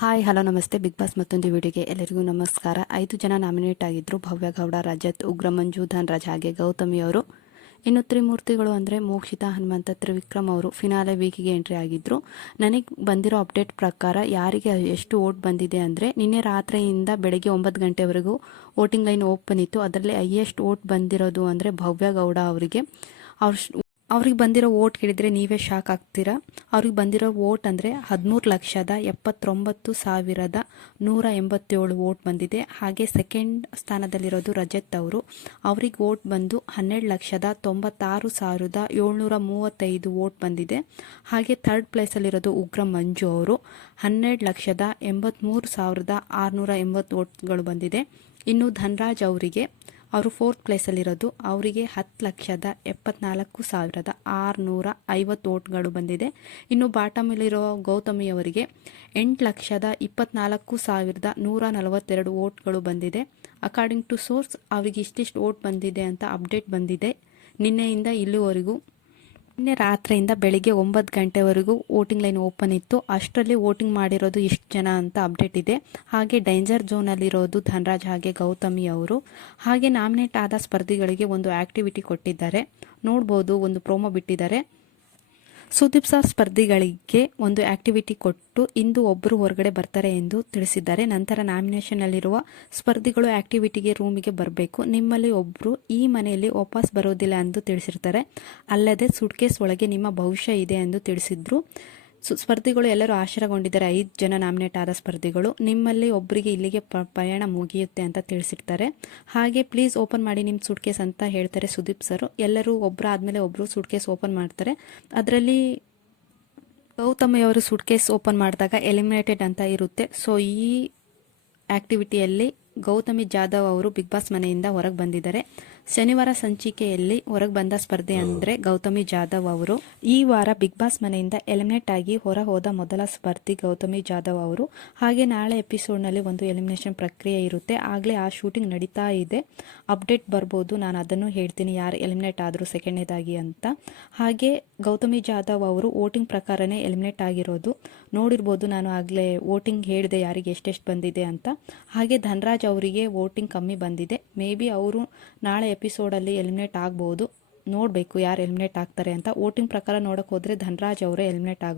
Hi, hello, namaste. Bigg Boss ಮತ್ತೊಂದು ವಿಡಿಯೋಗೆ ಎಲ್ಲರಿಗೂ ನಮಸ್ಕಾರ. ಐದು ಜನ ನಾಮಿನೇಟ್ ಆಗಿದ್ದರು ಭವ್ಯ ಗೌಡ, ರಜತ್, ಉಗ್ರ ಮಂಜು, ಧನ್ರಾಜ್ ಹಾಗೆ ಗೌತಮಿ ಅವರು. ಇನ್ನು ತ್ರಿಮೂರ್ತಿಗಳು ಅಂದರೆ ಮೋಕ್ಷಿತಾ, ಹನುಮಂತ, ತ್ರಿವಿಕ್ರಮ್ ಅವರು ಫಿನಾಲೆ ವೀಕಿಗೆ ಎಂಟ್ರಿ ಆಗಿದ್ದರು ನನಗೆ ಬಂದಿರೋ ಅಪ್ಡೇಟ್ ಪ್ರಕಾರ ಯಾರಿಗೆ ಎಷ್ಟು ಓಟ್ ಬಂದಿದೆ ಅಂದರೆ ನಿನ್ನೆ ರಾತ್ರಿಯಿಂದ ಬೆಳಗ್ಗೆ ಒಂಬತ್ತು ಗಂಟೆವರೆಗೂ ವೋಟಿಂಗ್ ಲೈನ್ ಓಪನ್ ಇತ್ತು. ಅದರಲ್ಲಿ ಹೈಯೆಸ್ಟ್ ಓಟ್ ಬಂದಿರೋದು ಅಂದರೆ ಭವ್ಯ ಗೌಡ ಅವರಿಗೆ. ಅವ್ರ ಅವ್ರಿಗೆ ಬಂದಿರೋ ಓಟ್ ಕೇಳಿದರೆ ನೀವೇ ಶಾಕ್ ಆಗ್ತೀರಾ? ಅವ್ರಿಗೆ ಬಂದಿರೋ ಓಟ್ ಅಂದರೆ ಹದಿಮೂರು ಲಕ್ಷದ ಎಪ್ಪತ್ತೊಂಬತ್ತು ಸಾವಿರದ ನೂರ ಎಂಬತ್ತೇಳು ಓಟ್ ಬಂದಿದೆ. ಹಾಗೆ ಸೆಕೆಂಡ್ ಸ್ಥಾನದಲ್ಲಿರೋದು ರಜತ್ ಅವರು. ಅವ್ರಿಗೆ ಓಟ್ ಬಂದು ಹನ್ನೆರಡು ಲಕ್ಷದ ತೊಂಬತ್ತಾರು ಸಾವಿರದ ಏಳ್ನೂರ ಮೂವತ್ತೈದು ಓಟ್ ಬಂದಿದೆ. ಹಾಗೆ ಥರ್ಡ್ ಪ್ಲೇಸಲ್ಲಿರೋದು ಉಗ್ರ ಮಂಜು ಅವರು. ಹನ್ನೆರಡು ಲಕ್ಷದ ಎಂಬತ್ತ್ಮೂರು ಸಾವಿರದ ಆರುನೂರ ಎಂಬತ್ತು ಓಟ್ಗಳು ಬಂದಿದೆ. ಇನ್ನು ಧನ್ರಾಜ್ ಅವರಿಗೆ ಅವರು ಫೋರ್ತ್ ಪ್ಲೇಸಲ್ಲಿರೋದು ಅವರಿಗೆ ಹತ್ತು ಲಕ್ಷದ ಎಪ್ಪತ್ನಾಲ್ಕು ಸಾವಿರದ ಆರುನೂರ ಐವತ್ತು ಓಟ್ಗಳು ಬಂದಿದೆ. ಇನ್ನು ಬಾಟಮಲ್ಲಿರೋ ಗೌತಮಿಯವರಿಗೆ ಎಂಟು ಲಕ್ಷದ ಇಪ್ಪತ್ನಾಲ್ಕು ಸಾವಿರದ ನೂರ ನಲವತ್ತೆರಡು ಓಟ್ಗಳು ಬಂದಿದೆ. ಅಕಾರ್ಡಿಂಗ್ ಟು ಸೋರ್ಸ್ ಅವರಿಗೆ ಇಷ್ಟಿಷ್ಟು ಓಟ್ ಬಂದಿದೆ ಅಂತ ಅಪ್ಡೇಟ್ ಬಂದಿದೆ. ನಿನ್ನೆಯಿಂದ ಇಲ್ಲಿವರೆಗೂ ನಿನ್ನೆ ರಾತ್ರಿಯಿಂದ ಬೆಳಿಗ್ಗೆ ಒಂಬತ್ತು ಗಂಟೆವರೆಗೂ ವೋಟಿಂಗ್ ಲೈನ್ ಓಪನ್ ಇತ್ತು. ಅಷ್ಟರಲ್ಲಿ ವೋಟಿಂಗ್ ಮಾಡಿರೋದು ಇಷ್ಟು ಜನ ಅಂತ ಅಪ್ಡೇಟ್ ಇದೆ. ಹಾಗೆ ಡೇಂಜರ್ ಝೋನಲ್ಲಿರೋದು ಧನರಾಜ್ ಹಾಗೆ ಗೌತಮಿ ಅವರು. ಹಾಗೆ ನಾಮಿನೇಟ್ ಆದ ಸ್ಪರ್ಧಿಗಳಿಗೆ ಒಂದು ಆಕ್ಟಿವಿಟಿ ಕೊಟ್ಟಿದ್ದಾರೆ. ನೋಡ್ಬೋದು, ಒಂದು ಪ್ರೋಮೋ ಬಿಟ್ಟಿದ್ದಾರೆ. ಸುದೀಪ್ ಸರ್ ಸ್ಪರ್ಧಿಗಳಿಗೆ ಒಂದು ಆಕ್ಟಿವಿಟಿ ಕೊಟ್ಟು ಇಂದು ಒಬ್ಬರು ಹೊರಗಡೆ ಬರ್ತಾರೆ ಎಂದು ತಿಳಿಸಿದ್ದಾರೆ. ನಂತರ ನಾಮಿನೇಷನ್ನಲ್ಲಿರುವ ಸ್ಪರ್ಧಿಗಳು ಆಕ್ಟಿವಿಟಿಗೆ ರೂಮಿಗೆ ಬರಬೇಕು. ನಿಮ್ಮಲ್ಲಿ ಒಬ್ಬರು ಈ ಮನೆಯಲ್ಲಿ ವಾಪಸ್ ಬರೋದಿಲ್ಲ ಎಂದು ತಿಳಿಸಿರ್ತಾರೆ. ಅಲ್ಲದೆ ಸುಟ್ಕೇಸ್ ಒಳಗೆ ನಿಮ್ಮ ಭವಿಷ್ಯ ಇದೆ ಎಂದು ತಿಳಿಸಿದ್ರು. ಸ್ಪರ್ಧಿಗಳು ಎಲ್ಲರೂ ಆಶ್ರಯಗೊಂಡಿದ್ದಾರೆ ಐದು ಜನ ನಾಮಿನೇಟ್ ಆದ ಸ್ಪರ್ಧಿಗಳು. ನಿಮ್ಮಲ್ಲಿ ಒಬ್ಬರಿಗೆ ಇಲ್ಲಿಗೆ ಪಯಣ ಮುಗಿಯುತ್ತೆ ಅಂತ ತಿಳಿಸಿರ್ತಾರೆ. ಹಾಗೆ ಪ್ಲೀಸ್ ಓಪನ್ ಮಾಡಿ ನಿಮ್ಮ ಸುಟ್ಕೇಸ್ ಅಂತ ಹೇಳ್ತಾರೆ ಸುದೀಪ್ ಸರ್. ಎಲ್ಲರೂ ಒಬ್ಬರು ಆದಮೇಲೆ ಒಬ್ಬರು ಸುಟ್ಕೇಸ್ ಓಪನ್ ಮಾಡ್ತಾರೆ. ಅದರಲ್ಲಿ ಗೌತಮಿಯವರು ಸುಟ್ಕೇಸ್ ಓಪನ್ ಮಾಡಿದಾಗ ಎಲಿಮಿನೇಟೆಡ್ ಅಂತ ಇರುತ್ತೆ. ಸೊ ಈ ಆಕ್ಟಿವಿಟಿಯಲ್ಲಿ ಗೌತಮಿ ಜಾಧವ್ ಅವರು ಬಿಗ್ ಬಾಸ್ ಮನೆಯಿಂದ ಹೊರಗೆ ಬಂದಿದ್ದಾರೆ. ಶನಿವಾರ ಸಂಚಿಕೆಯಲ್ಲಿ ಹೊರಗೆ ಬಂದ ಸ್ಪರ್ಧೆ ಅಂದರೆ ಗೌತಮಿ ಜಾಧವ್ ಅವರು. ಈ ವಾರ ಬಿಗ್ ಬಾಸ್ ಮನೆಯಿಂದ ಎಲಿಮಿನೇಟ್ ಆಗಿ ಹೊರ ಹೋದ ಮೊದಲ ಸ್ಪರ್ಧಿ ಗೌತಮಿ ಜಾಧವ್ ಅವರು. ಹಾಗೆ ನಾಳೆ ಎಪಿಸೋಡ್ನಲ್ಲಿ ಒಂದು ಎಲಿಮಿನೇಷನ್ ಪ್ರಕ್ರಿಯೆ ಇರುತ್ತೆ. ಆಗಲೇ ಆ ಶೂಟಿಂಗ್ ನಡೀತಾ ಇದೆ. ಅಪ್ಡೇಟ್ ಬರ್ಬೋದು. ನಾನು ಅದನ್ನು ಹೇಳ್ತೀನಿ. ಯಾರು ಎಲಿಮಿನೇಟ್ ಆದರೂ ಸೆಕೆಂಡ್ನೇದಾಗಿ ಅಂತ. ಹಾಗೆ ಗೌತಮಿ ಜಾಧವ್ ಅವರು ವೋಟಿಂಗ್ ಪ್ರಕಾರನೇ ಎಲಿಮಿನೇಟ್ ಆಗಿರೋದು. ನೋಡಿರ್ಬೋದು ನಾನು ಆಗಲೇ ವೋಟಿಂಗ್ ಹೇಳಿದೆ ಯಾರಿಗೆ ಎಷ್ಟೆಷ್ಟು ಬಂದಿದೆ ಅಂತ. ಹಾಗೆ ಧನ್ರಾಜ್ ಅವರಿಗೆ ವೋಟಿಂಗ್ ಕಮ್ಮಿ ಬಂದಿದೆ. ಮೇ ಬಿ ಅವರು ನಾಳೆ ಎಪಿಸೋಡಲ್ಲಿ ಎಲಿಮಿನೇಟ್ ಆಗ್ಬೋದು. ನೋಡಬೇಕು ಯಾರು ಎಲಿಮಿನೇಟ್ ಆಗ್ತಾರೆ ಅಂತ. ವೋಟಿಂಗ್ ಪ್ರಕಾರ ನೋಡೋಕೆ ಹೋದರೆ ಧನರಾಜ್ ಅವರೇ ಎಲಿಮಿನೇಟ್ ಆಗೋದು.